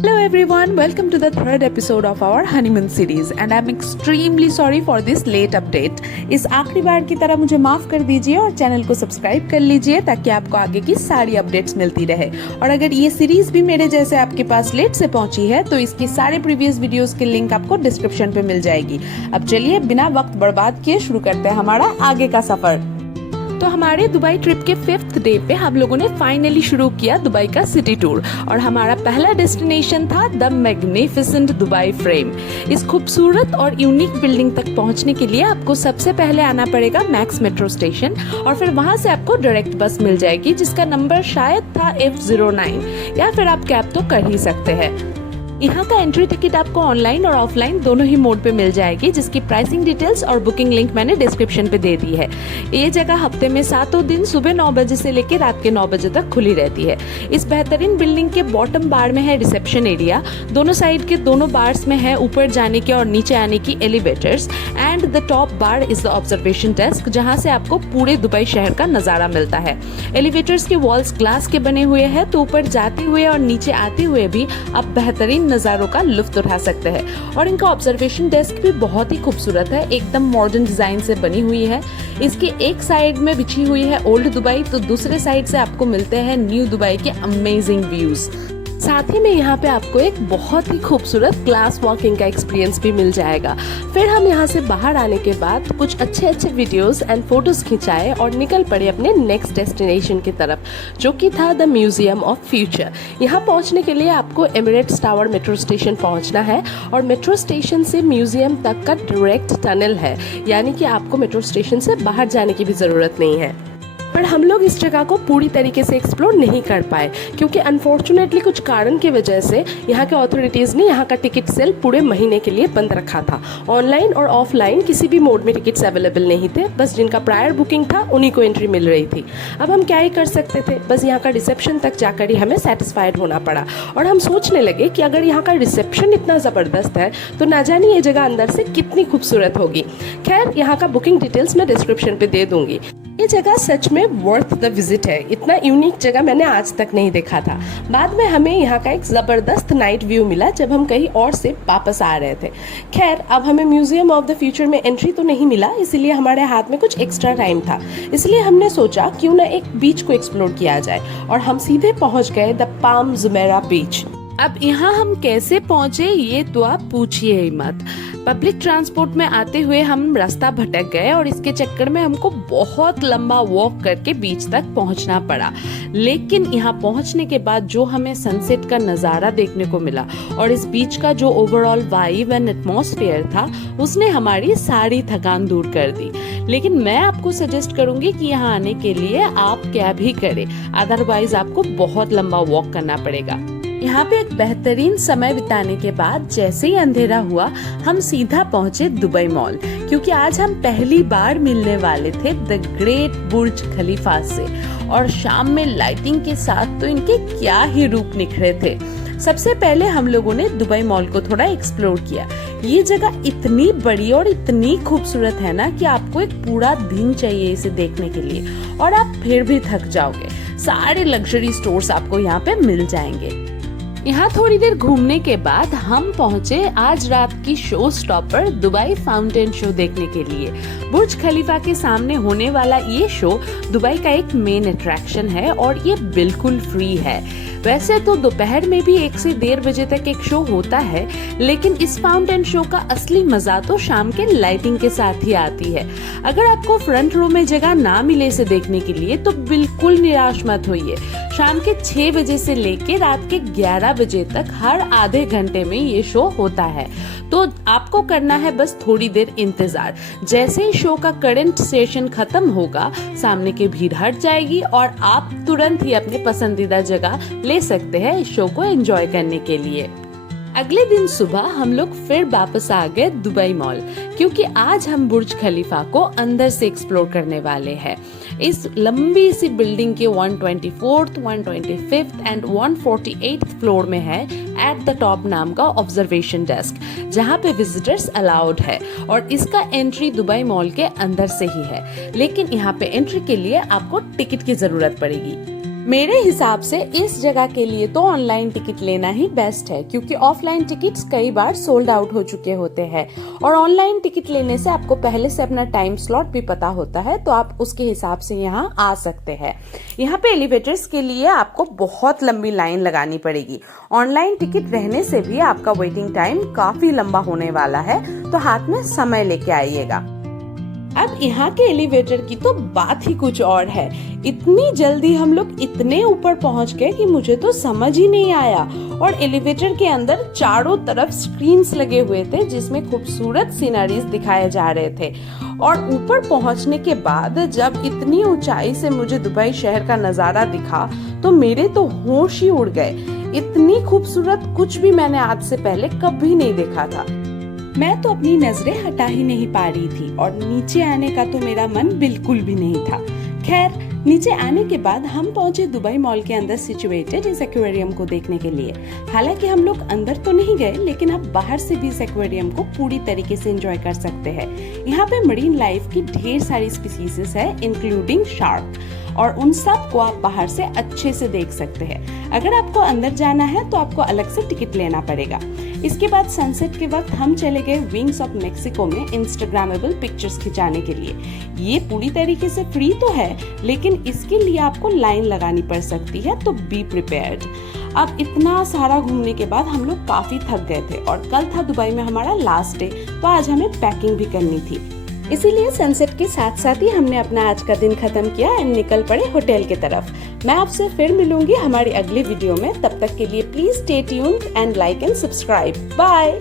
Hello everyone, welcome to the third episode of our honeymoon series and I'm extremely sorry for this late update. इस आखिरी बार की तरह मुझे माफ कर दीजिए और चैनल को सब्सक्राइब कर लीजिए ताकि आपको आगे की सारी अपडेट्स मिलती रहे। और अगर ये सीरीज भी मेरे जैसे आपके पास लेट से पहुंची है तो इसकी सारे प्रीवियस वीडियोस के लिंक आपको डिस्क्रिप्शन पे मिल जाएगी। अब चलिए बिना वक्त बर्बाद किए शुरू करते हैं हमारा आगे का सफर। तो हमारे दुबई ट्रिप के 5th डे पे हम लोगों ने फाइनली शुरू किया दुबई का सिटी टूर और हमारा पहला डेस्टिनेशन था द मैग्निफिसेंट दुबई फ्रेम। इस खूबसूरत और यूनिक बिल्डिंग तक पहुंचने के लिए आपको सबसे पहले आना पड़ेगा मैक्स मेट्रो स्टेशन और फिर वहां से आपको डायरेक्ट बस मिल जाएगी जिसका नंबर शायद था F09 या फिर आप कैब तो कर ही सकते हैं। यहाँ का एंट्री टिकट आपको ऑनलाइन और ऑफलाइन दोनों ही मोड पे मिल जाएगी जिसकी प्राइसिंग डिटेल्स और बुकिंग लिंक मैंने डिस्क्रिप्शन पे दे दी है। ये जगह हफ्ते में 7 दिन सुबह 9 बजे से लेकर रात के 9 बजे तक खुली रहती है। इस बेहतरीन बिल्डिंग के बॉटम बार में है रिसेप्शन एरिया, दोनों साइड के दोनों बार्स में है ऊपर जाने के और नीचे आने की elevators and the top bar is the observation desk जहाँ से आपको पूरे दुबई शहर का नजारा मिलता है। एलिवेटर्स के वॉल्स ग्लास के बने हुए हैं तो ऊपर जाते हुए और नीचे आते हुए भी आप बेहतरीन नजारों का लुत्फ उठा सकते हैं। और इनका ऑब्जर्वेशन डेस्क भी बहुत ही खूबसूरत है, एकदम मॉडर्न डिजाइन से बनी हुई है। इसके एक साइड में बिछी हुई है ओल्ड दुबई तो दूसरे साइड से आपको मिलते हैं न्यू दुबई के अमेजिंग व्यूज। साथ ही में यहाँ पे आपको एक बहुत ही खूबसूरत ग्लास वॉकिंग का एक्सपीरियंस भी मिल जाएगा। फिर हम यहाँ से बाहर आने के बाद कुछ अच्छे वीडियोस एंड फोटोज खिंचाए और निकल पड़े अपने नेक्स्ट डेस्टिनेशन की तरफ जो कि था द म्यूजियम ऑफ फ्यूचर। यहाँ पहुँचने के लिए आपको एमिरेट्स टावर मेट्रो स्टेशन पहुँचना है और मेट्रो स्टेशन से म्यूजियम तक का डायरेक्ट टनल है, यानी कि आपको मेट्रो स्टेशन से बाहर जाने की भी जरूरत नहीं है। पर हम लोग इस जगह को पूरी तरीके से एक्सप्लोर नहीं कर पाए क्योंकि अनफॉर्चुनेटली कुछ कारण की वजह से यहाँ के अथॉरिटीज़ ने यहाँ का टिकट सेल पूरे महीने के लिए बंद रखा था। ऑनलाइन और ऑफलाइन किसी भी मोड में टिकट्स अवेलेबल नहीं थे, बस जिनका प्रायर बुकिंग था उन्हीं को एंट्री मिल रही थी। अब हम क्या ही कर सकते थे, बस यहाँ का रिसेप्शन तक जाकर ही हमें सेटिस्फाइड होना पड़ा और हम सोचने लगे कि अगर यहाँ का रिसेप्शन इतना ज़बरदस्त है तो ना जाने ये जगह अंदर से कितनी खूबसूरत होगी। खैर, यहाँ का बुकिंग डिटेल्स मैं डिस्क्रिप्शन पे दे दूंगी। ये जगह सच में वर्थ द विजिट है, इतना यूनिक जगह मैंने आज तक नहीं देखा था। बाद में हमें यहाँ का एक ज़बरदस्त नाइट व्यू मिला जब हम कहीं और से वापस आ रहे थे। खैर, अब हमें म्यूजियम ऑफ द फ्यूचर में एंट्री तो नहीं मिला, इसीलिए हमारे हाथ में कुछ एक्स्ट्रा टाइम था, इसलिए हमने सोचा क्यों ना एक बीच को एक्सप्लोर किया जाए और हम सीधे पहुँच गए द पाम जुमेरा बीच। अब यहाँ हम कैसे पहुँचे ये तो आप पूछिए ही मत। पब्लिक ट्रांसपोर्ट में आते हुए हम रास्ता भटक गए और इसके चक्कर में हमको बहुत लंबा वॉक करके बीच तक पहुंचना पड़ा। लेकिन यहाँ पहुंचने के बाद जो हमें सनसेट का नज़ारा देखने को मिला और इस बीच का जो ओवरऑल वाइब एंड एटमॉस्फेयर था उसने हमारी सारी थकान दूर कर दी। लेकिन मैं आपको सजेस्ट करूंगी कि यहाँ आने के लिए आप कैब ही करें, अदरवाइज आपको बहुत लंबा वॉक करना पड़ेगा। यहाँ पे एक बेहतरीन समय बिताने के बाद जैसे ही अंधेरा हुआ हम सीधा पहुँचे दुबई मॉल क्योंकि आज हम पहली बार मिलने वाले थे द ग्रेट बुर्ज खलीफा से और शाम में लाइटिंग के साथ तो इनके क्या ही रूप निखरे थे। सबसे पहले हम लोगों ने दुबई मॉल को थोड़ा एक्सप्लोर किया। ये जगह इतनी बड़ी और इतनी खूबसूरत है ना कि आपको एक पूरा दिन चाहिए इसे देखने के लिए और आप फिर भी थक जाओगे। सारे लग्जरी स्टोर्स आपको यहाँ पे मिल जाएंगे। यहाँ थोड़ी देर घूमने के बाद हम पहुँचे आज रात की show stopper Dubai fountain show देखने के लिए। बुर्ज खलीफा के सामने होने वाला ये शो दुबई का एक मेन अट्रैक्शन है और ये बिल्कुल फ्री है। वैसे तो दोपहर में भी 1 से 1:30 बजे तक एक शो होता है, लेकिन इस फाउंटेन शो का असली मजा तो शाम के लाइटिंग के साथ ही आती है। अगर आपको फ्रंट रो में जगह ना मिले इसे देखने के लिए तो बिल्कुल निराश मत होइए। शाम के 6 बजे से लेके रात के 11 बजे तक हर आधे घंटे में ये शो होता है, तो आपको करना है बस थोड़ी देर इंतजार। जैसे ही शो का करंट सेशन खत्म होगा सामने की भीड़ हट जाएगी और आप तुरंत ही अपने पसंदीदा जगह ले सकते हैं इस शो को एंजॉय करने के लिए। अगले दिन सुबह हम लोग फिर वापस आ गए दुबई मॉल क्योंकि आज हम बुर्ज खलीफा को अंदर से एक्सप्लोर करने वाले हैं। इस लंबी सी बिल्डिंग के 124th, 125th and 148th floor में है एट द टॉप नाम का ऑब्जर्वेशन डेस्क जहाँ पे विजिटर्स अलाउड है और इसका एंट्री दुबई मॉल के अंदर से ही है, लेकिन यहाँ पे एंट्री के लिए आपको टिकट की जरूरत पड़ेगी। मेरे हिसाब से इस जगह के लिए तो ऑनलाइन टिकट लेना ही बेस्ट है, क्योंकि ऑफलाइन टिकट्स कई बार सोल्ड आउट हो चुके होते हैं और ऑनलाइन टिकट लेने से आपको पहले से अपना टाइम स्लॉट भी पता होता है, तो आप उसके हिसाब से यहाँ आ सकते हैं। यहाँ पे एलिवेटर्स के लिए आपको बहुत लंबी लाइन लगानी पड़ेगी। ऑनलाइन टिकट रहने से भी आपका वेटिंग टाइम काफी लंबा होने वाला है, तो हाथ में समय लेके आइएगा। अब यहाँ के एलिवेटर की तो बात ही कुछ और है। इतनी जल्दी हम लोग इतने ऊपर पहुँच गए कि मुझे तो समझ ही नहीं आया। और एलिवेटर के अंदर चारों तरफ स्क्रीन्स लगे हुए थे जिसमें खूबसूरत सीनरीज दिखाए जा रहे थे। और ऊपर पहुँचने के बाद जब इतनी ऊंचाई से मुझे दुबई शहर का नजारा दिखा तो मेरे तो होश ही उड़ गए। इतनी खूबसूरत कुछ भी मैंने आज से पहले कभी नहीं देखा था। मैं तो अपनी नजरें हटा ही नहीं पा रही थी और नीचे आने का तो मेरा मन बिल्कुल भी नहीं था। खैर, नीचे आने के बाद हम पहुंचे दुबई मॉल के अंदर सिचुएटेड इस एक्वेरियम को देखने के लिए। हालांकि हम लोग अंदर तो नहीं गए, लेकिन आप बाहर से भी इस एक्वेरियम को पूरी तरीके से एंजॉय कर सकते हैं। यहाँ पे मरीन लाइफ की ढेर सारी स्पीसीज है, इंक्लूडिंग शार्क, और उन सब को आप बाहर से अच्छे से देख सकते हैं। अगर आपको अंदर जाना है तो आपको अलग से टिकट लेना पड़ेगा। इसके बाद सनसेट के वक्त हम चले गए विंग्स ऑफ मेक्सिको में इंस्टाग्रामेबल पिक्चर्स खिंचाने के लिए। ये पूरी तरीके से फ्री तो है, लेकिन इसके लिए आपको लाइन लगानी पड़ सकती है, तो बी प्रिपेयर्ड। अब इतना सारा घूमने के बाद हम लोग काफी थक गए थे और कल था दुबई में हमारा लास्ट डे, तो आज हमें पैकिंग भी करनी थी। इसीलिए सनसेट के साथ साथ ही हमने अपना आज का दिन खत्म किया एंड निकल पड़े होटल की तरफ। मैं आपसे फिर मिलूंगी हमारी अगली वीडियो में। तब तक के लिए please stay tuned and like and subscribe. Bye.